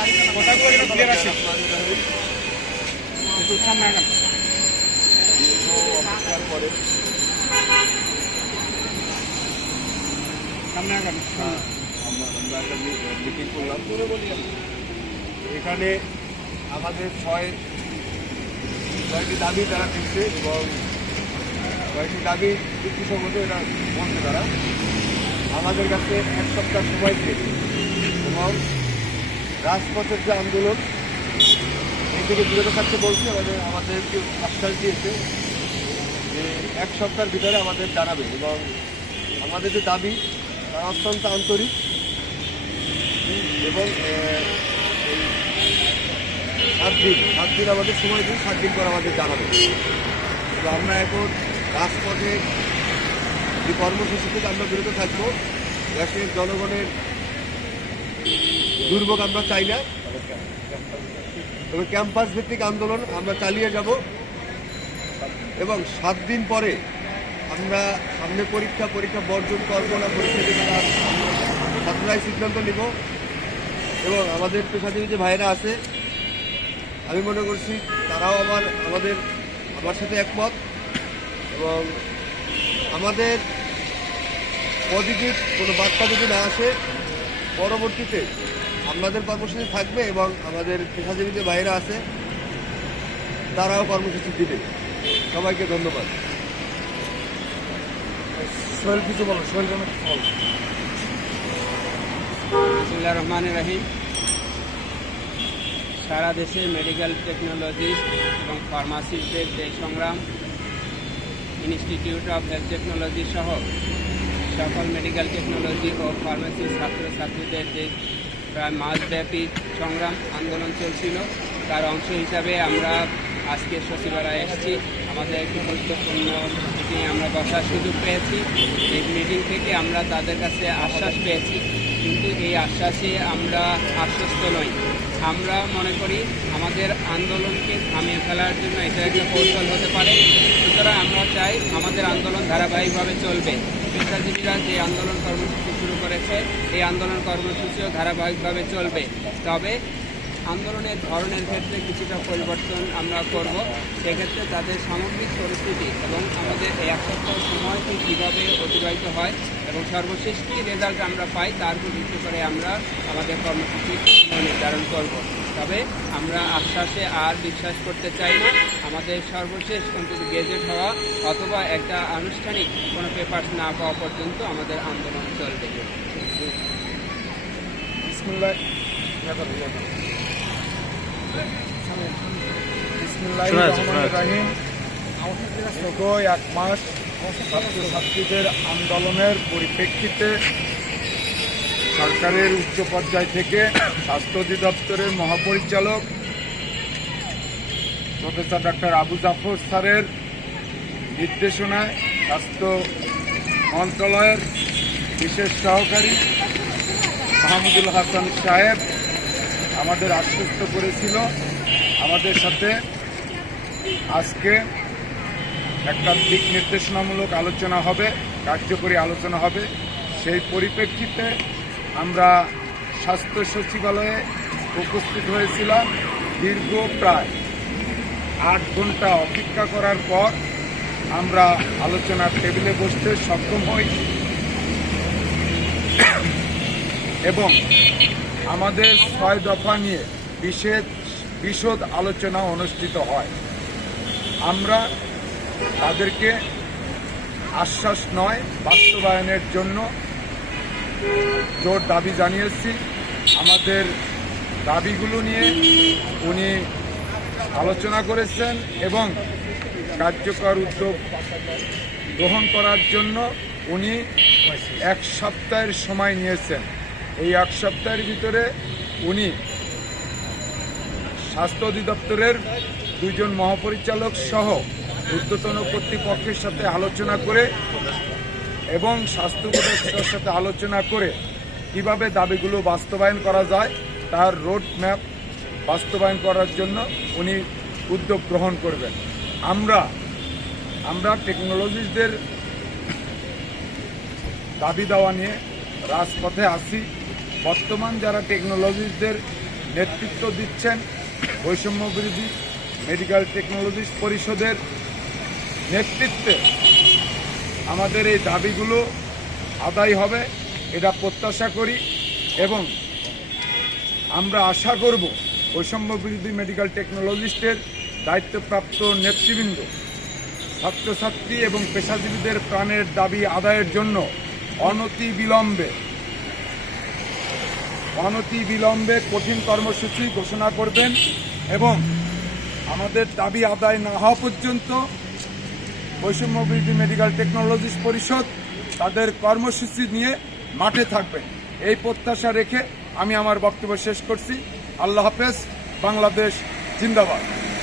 কথাগুলো যেন ক্লিয়ার আসে। একটু সামনে আগান। পরে সামনে আগান। আমরা একটা মিটিং করলাম। এখানে আমাদের ছয়টি দাবি তারা দিচ্ছে এবং কয়েকটি দাবি যুক্তিসঙ্গত এটা বলছে তারা। আমাদের কাছে এক সপ্তাহ সময় দিয়েছে এবং রাজপথের যে আন্দোলন এই থেকে বিরত থাকতে বলছে। আমাদেরকে আশ্বাস দিয়েছে যে এক সপ্তাহের ভিতরে আমাদের জানাবে এবং আমাদের যে দাবি তারা অত্যন্ত আন্তরিক এবং 7 দিন আমাদের সময় দিন, 7 দিন পর আমাদের জানাবে। তো আমরা এখন রাজপথে যে কর্মসূচি থেকে আমরা বিরত থাকবো। দেশের জনগণের দুর্ভোগ আমরা চাই না, তবে ক্যাম্পাস ভিত্তিক আন্দোলন আমরা চালিয়ে যাব এবং 7 দিন পরে আমরা সামনে পরীক্ষা বর্জন করবো না, পরীক্ষা দেবো না, ছাত্ররাই সিদ্ধান্ত নিব। এবং আমাদের পেশাজীবী যে ভাইয়েরা আছে আমি মনে করছি তারাও আমার সাথে একমত এবং আমাদের পজিটিভ কোনো বার্তা যদি না আসে পরবর্তীতে আমাদের কর্মসূচি থাকবে এবং আমাদের পেশাজীবী যে ভাইয়েরা আছে তারাও কর্মসূচি দিবে। সবাইকে ধন্যবাদ। সোহেল কিছু বলো, সোহেল যেন বলো। বিসমিল্লাহির রহমানির রহিম। সারা দেশে মেডিকেল টেকনোলজিস্ট এবং ফার্মাসিস্টদের যে সংগ্রাম, ইনস্টিটিউট অফ হেলথ টেকনোলজি সহ সকল মেডিকেল টেকনোলজি ও ফার্মেসি ছাত্রছাত্রীদের যে প্রায় মাসব্যাপী সংগ্রাম আন্দোলন চলছিল, তার অংশ হিসাবে আমরা আজকে সচিবালয়ে এসেছি। আমাদের একটি গুরুত্বপূর্ণ মিটিংয়ে আমরা বসার সুযোগ পেয়েছি। এই মিটিং থেকে আমরা তাদের কাছে আশ্বাস পেয়েছি, কিন্তু এই আশ্বাসে আমরা আশ্বস্ত নই। আমরা মনে করি আমাদের আন্দোলনকে থামিয়ে ফেলার জন্য এটা একটা কৌশল হতে পারে। সুতরাং আমরা চাই আমাদের আন্দোলন ধারাবাহিকভাবে চলবে। পেশাজীবীরা যে আন্দোলন কর্মসূচি শুরু করেছে এই আন্দোলন কর্মসূচিও ধারাবাহিকভাবে চলবে, তবে আন্দোলনের ধরনের ক্ষেত্রে কিছুটা পরিবর্তন আমরা করব। সেক্ষেত্রে তাদের সামগ্রিক পরিস্থিতি এবং আমাদের এই এক সপ্তাহ সময়টি কীভাবে অতিবাহিত হয় এবং সর্বশেষ কী রেজাল্ট আমরা পাই তার উপর ভিত্তি করে আমরা আমাদের কর্মসূচি নির্ধারণ করব। তবে আমরা আশ্বাসে আর বিশ্বাস করতে চাই না। আমাদের সর্বশেষ অন্তত গেজেট হওয়া অথবা একটা আনুষ্ঠানিক কোনো পেপার না পাওয়া পর্যন্ত আমাদের আন্দোলন চলবে। বিসমিল্লাহিররহমানিররহিম। গত 1 মাস ছাত্রছাত্রীদের আন্দোলনের পরিপ্রেক্ষিতে সরকারের উচ্চ পর্যায় থেকে স্বাস্থ্য অধিদপ্তরের মহাপরিচালক প্রফেসর ডক্টর আবু জাফর স্যারের নির্দেশনায় স্বাস্থ্য মন্ত্রণালয়ের বিশেষ সহকারী মাহমুদুল হাসান সাহেব আমাদের আশ্বস্ত করেছিল আমাদের সাথে আজকে একটা দিক নির্দেশনামূলক আলোচনা হবে, কার্যকরী আলোচনা হবে। সেই পরিপ্রেক্ষিতে আমরা স্বাস্থ্য সচিবালয়ে উপস্থিত হয়েছিলাম। দীর্ঘ প্রায় 8 ঘন্টা অপেক্ষা করার পর আমরা আলোচনার টেবিলে বসতে সক্ষম হই এবং আমাদের 6 দফা নিয়ে বিশদ আলোচনা অনুষ্ঠিত হয়। আমরা তাদেরকে আশ্বাস নয়, বাস্তবায়নের জন্য জোর দাবি জানিয়েছি। আমাদের দাবিগুলো নিয়ে উনি আলোচনা করেছেন এবং কার্যকর উদ্যোগ গ্রহণ করার জন্য উনি 1 সপ্তাহের সময় নিয়েছেন। এই 1 সপ্তাহের ভিতরে উনি স্বাস্থ্য অধিদপ্তরের 2 জন মহাপরিচালক সহ ঊর্ধ্বতন কর্তৃপক্ষের সাথে আলোচনা করে এবং স্বাস্থ্য উপদেষ্টার সাথে আলোচনা করে কিভাবে দাবিগুলো বাস্তবায়ন করা যায় তার রোড ম্যাপ বাস্তবায়ন করার জন্য উনি উদ্যোগ গ্রহণ করবেন। আমরা টেকনোলজিস্টদের দাবি দেওয়া নিয়ে রাজপথে আছি। বর্তমান যারা টেকনোলজিস্টদের নেতৃত্ব দিচ্ছেন বৈষম্য বিরোধী মেডিকেল টেকনোলজিস্ট পরিষদের নেতৃত্বে আমাদের এই দাবিগুলো আদায় হবে এটা প্রত্যাশা করি এবং আমরা আশা করব বৈষম্য বিরোধী মেডিকেল টেকনোলজিস্টের দায়িত্বপ্রাপ্ত নেতৃবৃন্দ ছাত্রছাত্রী এবং পেশাজীবীদের প্রাণের দাবি আদায়ের জন্য অনতিবিলম্বে কঠিন কর্মসূচি ঘোষণা করবেন এবং আমাদের দাবি আদায় না হওয়া পর্যন্ত বৈষম্য বিরোধী মেডিকেল টেকনোলজিস্ট পরিষদ তাদের কর্মসূচি নিয়ে মাঠে থাকবেন এই প্রত্যাশা রেখে আমি আমার বক্তব্য শেষ করছি। আল্লাহ হাফেজ। বাংলাদেশ জিন্দাবাদ।